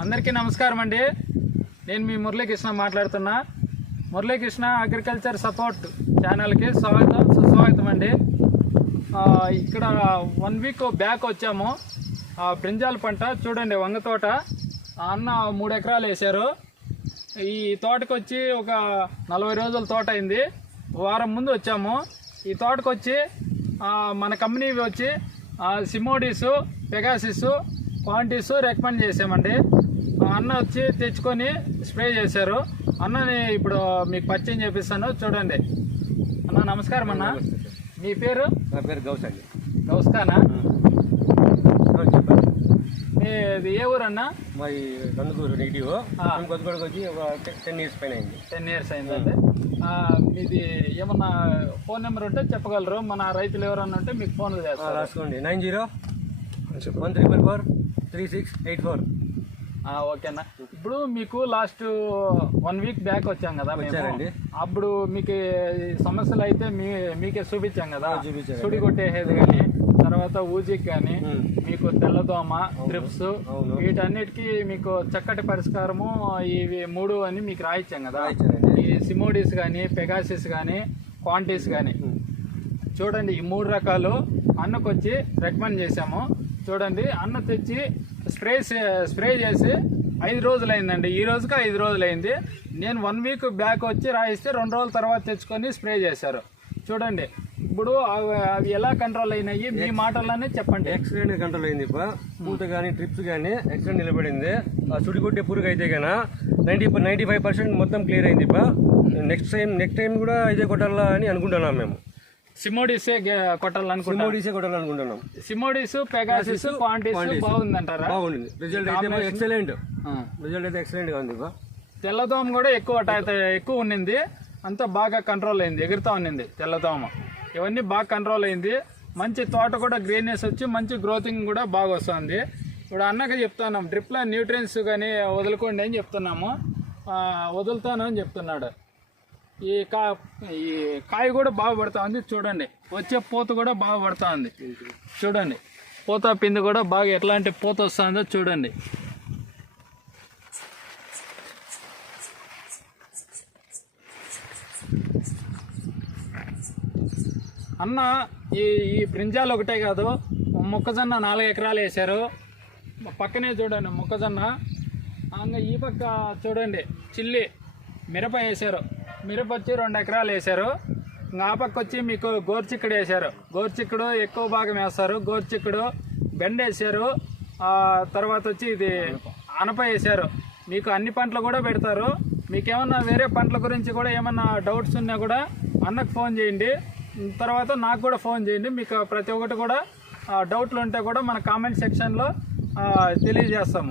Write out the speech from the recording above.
అందరికీ నమస్కారం అండి. నేను మీ మురళీకృష్ణ మాట్లాడుతున్నా. మురళీకృష్ణ అగ్రికల్చర్ సపోర్ట్ ఛానల్కి సుస్వాగతం అండి. ఇక్కడ 1 వీక్ బ్యాక్ వచ్చాము. బ్రింజాల్ పంట చూడండి, వంగ తోట. అన్న 3 ఎకరాలు వేశారు. ఈ తోటకు వచ్చి ఒక 40 రోజుల తోట అయింది. వారం ముందు వచ్చాము. ఈ తోటకు వచ్చి మన కంపెనీ వచ్చి సిమోడిస్, పెగాసిస్, క్వాంటిస్ రికమెండ్ చేసామండి. అన్న వచ్చి తెచ్చుకొని స్ప్రే చేశారు. అన్నని ఇప్పుడు మీకు పరిచయం చేపిస్తాను, చూడండి. అన్న నమస్కారం. అన్న మీ పేరు? నా పేరు గౌస్ అండి. గౌస్కానా? మీది ఏ ఊరు అన్న? మా నందుకూరు నెగిటివ్. కొత్తగూడకు వచ్చి ఒక 10 years పైన అయింది. 10 years అయిందండి. మీది ఏమన్నా ఫోన్ నెంబర్ ఉంటే చెప్పగలరు? మన రైతులు ఎవరన్నా ఉంటే మీకు ఫోన్ చేస్తారు. రాసుకోండి, 90-134-3684. ఓకేనా. ఇప్పుడు మీకు లాస్ట్ 1 వీక్ బ్యాక్ వచ్చాం కదా మేము. అప్పుడు మీకు సమస్యలు అయితే మీకే చూపించాం కదా. సుడి కొట్టేది కానీ, తర్వాత ఊజికి కానీ, మీకు తెల్లదోమ, ట్రిప్స్, వీటన్నిటికీ మీకు చక్కటి పరిష్కారము ఇవి 3 అని మీకు రాయించాం కదా. ఈ సిమోడిస్ కానీ, పెగాసిస్ కానీ, క్వాంటిస్ కానీ. చూడండి, ఈ 3 రకాలు అన్నకు వచ్చి రికమెండ్ చేశాము. చూడండి, అన్న తెచ్చి స్ప్రే చేసి 5 రోజులు అయిందండి. ఈ రోజుకి 5 రోజులు అయింది. నేను 1 వీక్ బ్యాక్ వచ్చి రాయిస్తే 2 రోజుల తర్వాత తెచ్చుకొని స్ప్రే చేశారు. చూడండి, ఇప్పుడు అవి ఎలా కంట్రోల్ అయినాయి మీ మాటల్లోనే చెప్పండి. ఎక్సలెంట్ కంట్రోల్ అయింది. పూత కానీ, ట్రిప్స్ కానీ ఎక్సలెంట్ నిలబడింది. సుడికొట్టే పురుగు అయితే కన్నా 95% మొత్తం క్లియర్ అయింది. నెక్స్ట్ టైం కూడా ఇదే కొట్టాలా అని అనుకుంటున్నాం మేము. సిమోడిసే కొట్టాలనుకుంటున్నాం. సిమోడిస్, పెగాసిస్, క్వాంటిస్ బాగుందంటారా? బాగుంది. రిజల్ట్ అయితే ఎక్సలెంట్ గా ఉంది. తెల్లదోమ కూడా ఎక్కువ ఉన్నింది. అంతా బాగా కంట్రోల్ అయింది, ఎగురుతా ఉన్నింది తెల్లదోమ. ఇవన్నీ బాగా కంట్రోల్ అయింది. మంచి తోట కూడా గ్రీనెస్ వచ్చి మంచి గ్రోతింగ్ కూడా బాగా వస్తుంది. ఇప్పుడు అన్నకి చెప్తున్నాం, డ్రిప్లో న్యూట్రియన్స్ కానీ వదులుకోండి అని చెప్తున్నాము. వదులుతాను అని చెప్తున్నాడు. ఈ కాయ కూడా బాగా పడుతూ ఉంది. చూడండి, వచ్చే పూత కూడా బాగా పడుతూ ఉంది. చూడండి, పూత పిండి కూడా బాగా ఎట్లాంటి పూత వస్తుందో చూడండి. అన్న ఈ బ్రింజాలు ఒకటే కాదు, మొక్కజొన్న 4 ఎకరాలు వేశారు. పక్కనే చూడండి మొక్కజొన్న. ఈ పక్క చూడండి చిల్లి, మిరప వేశారు. మిరప వచ్చి 2 ఎకరాలు వేశారు. ఇంకా ఆ పక్క వచ్చి మీకు గోర్చిక్కుడు వేశారు. గోర్చిక్కుడు ఎక్కువ భాగం వేస్తారు. గోర్చిక్కుడు, బెండ వేశారు. తర్వాత వచ్చి ఇది అనప వేశారు. మీకు అన్ని పంటలు కూడా పెడతారు. మీకేమన్నా వేరే పంటల గురించి కూడా ఏమన్నా డౌట్స్ ఉన్నా కూడా అన్నకు ఫోన్ చేయండి. తర్వాత నాకు కూడా ఫోన్ చేయండి. మీకు ప్రతి ఒక్కటి కూడా డౌట్లు ఉంటే కూడా మన కామెంట్ సెక్షన్లో తెలియజేస్తాము.